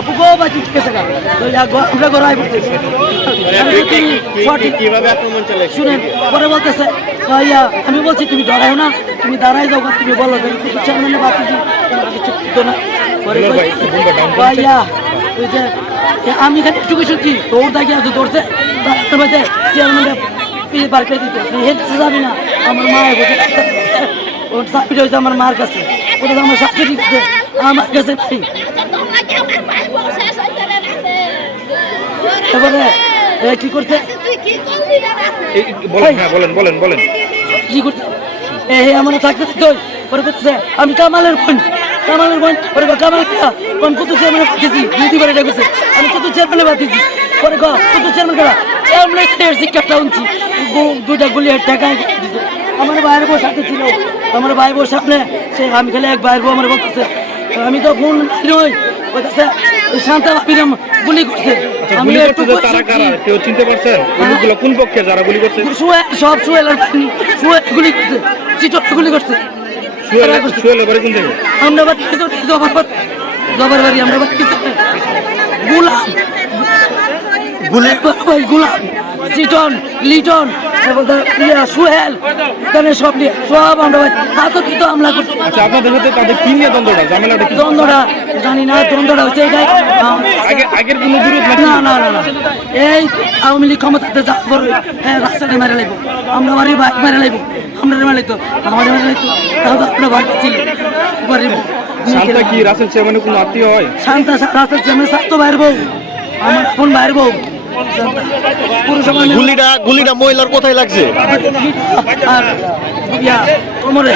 পুকো বাকি কেসে গা তো আমরা গড়াই বলতেছি কিভাবে আক্রমণ চালায় শুনেন পরে বলতেছে ভাইয়া আমি বলছি তুমি দাঁড়াও না তুমি দাঁড়াই যাও তুমি বলো চেয়ারম্যানের বাতিজি কিছু তো না পরে ভাইয়া ওই যে আমি এখানে একটু শুনছি দৌড় দাগিয়ে আছে দৌড়ছে চেয়ারম্যানের বার করে দিতে হেঁটে যাবি না আমার মায়ের বসে ওর চাকরি হয়েছে আমার মার কাছে ওটা আমার শাশুড়ি দিচ্ছে আমার কাছে নাই এবারে কি করছে বলেন কি করছে এমন থাকতে পরে করতেছে আমি কামালের বোন পরে কামাল কোন কত চেয়ারম্যানে পাঠিয়েছি দুইবারে ডেকেছে আমি কত চেয়ারম্যানে পাঠিয়েছি পরে কত চেয়ারম্যান করা চেয়ারম্যানের শিক্ষাটা উনছি দুইটা গুলি টাকায় দিচ্ছে আমার ভাইয়ের বউ সাথে ছিল আমার ভাই বউ সামনে সে আমি খালি এক ভাইয়ের বউ আমার বলতেছে আমি তো ফোন নই বলতেছে শান্তা ভাবিরাম গুলি করছে আমি একটু কেউ চিনতে পারছেন কোন পক্ষে যারা গুলি করছে সব সুয়েল গুলি করছে চিটক গুলি করছে আমরা জবার বাড়ি আমরা গুলাম গুলাম চিটন লিটন সুহেল এখানে সব নিয়ে সব আমরা আতঙ্কিত হামলা করছি। আচ্ছা আপনাদের সাথে তাদের কি নিয়ে দ্বন্দ্বটা ঝামেলাটা কি? দ্বন্দ্বটা জানি না দ্বন্দ্বটা হচ্ছে এটাই আগের কোনো বিরোধ না না না না এই আওয়ামী লীগ ক্ষমতাতে যা করবে হ্যাঁ রাস্তাটা মেরে লাগবো আমরা বাড়ি বাইক মেরে লাগবো আমরা মেরে লাগতো আমাদের মেরে লাগতো তাহলে তো আপনার বাড়ি ছিল শান্তা কি রাসেল চেয়ারম্যানের কোনো আত্মীয় হয়? শান্তা রাসেল চেয়ারম্যান স্বাস্থ্য বাইর বউ আমার ফোন বাইর বউ গুলিটা মহিলার কোথায় লাগছে? আর কোমরে